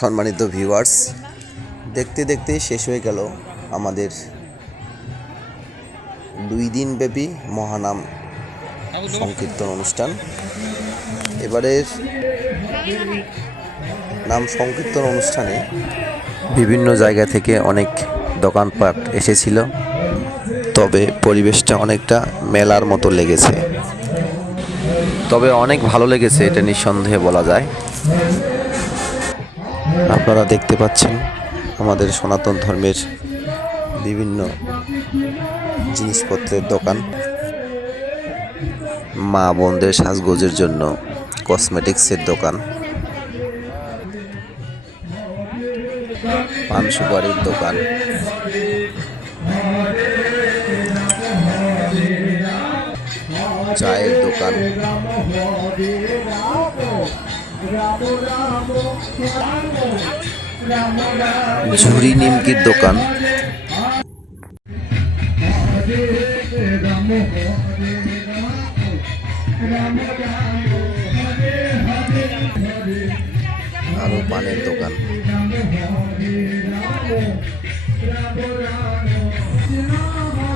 সম্মানিত ভিউয়ার্স, দেখতে দেখতে শেষ হয়ে গেল আমাদের 2 দিনব্যাপী মহানাম সংকীর্তন অনুষ্ঠান। এবারের নাম সংকীর্তন অনুষ্ঠানে বিভিন্ন জায়গা থেকে অনেক দোকানপাট এসেছিল, তবে পরিবেশটা অনেকটা মেলার মতো লেগেছে। তবে অনেক ভালো লেগেছে, এটা নিঃসন্দেহে বলা যায়। আপনারা দেখতে পাচ্ছেন আমাদের সনাতন ধর্মের বিভিন্ন জিনিসপত্রের দোকান, মা বোনদের সাজগোজের জন্য কসমেটিক্সের দোকান, পান সুপারির দোকান, চায়ের দোকান, ঝুড়ি নিমকির দোকান, আরো পানের দোকান,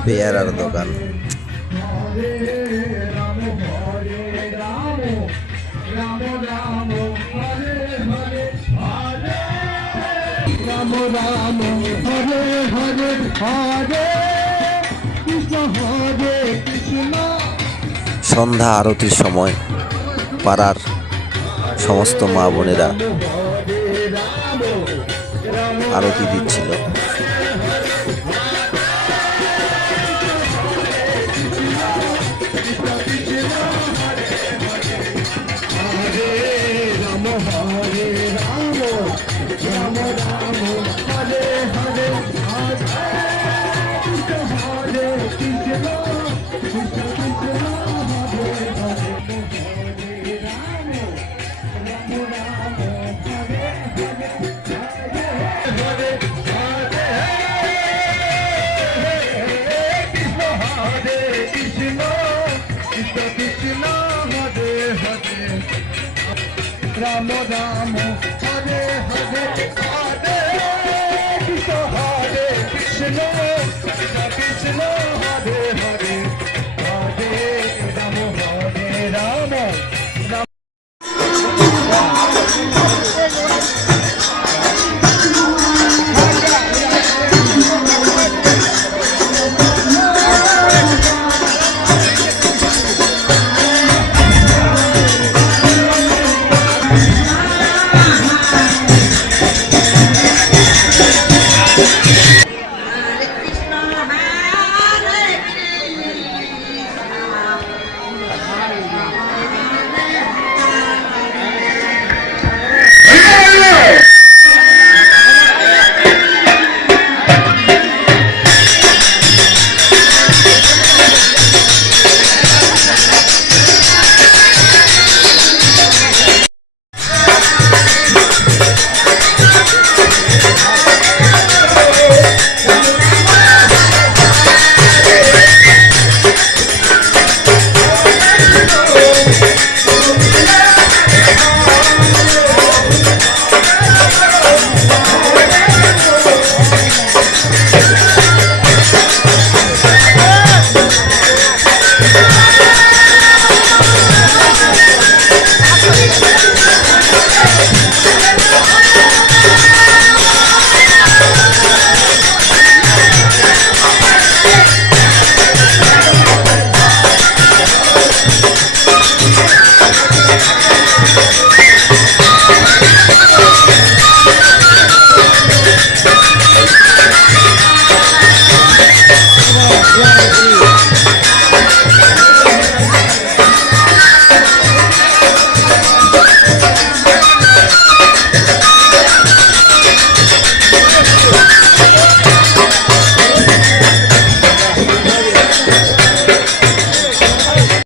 পেয়ারার দোকান, সন্ধ্যা আরতির সময় পাড়ার সমস্ত মা বোনেরা আরতি দিচ্ছিল। রাম রাম হরে হরে হরে কৃষ্ণ হরে কৃষ্ণ কৃষ্ণ কৃষ্ণ হরে হরে হরে রাম হরে রাম রাম।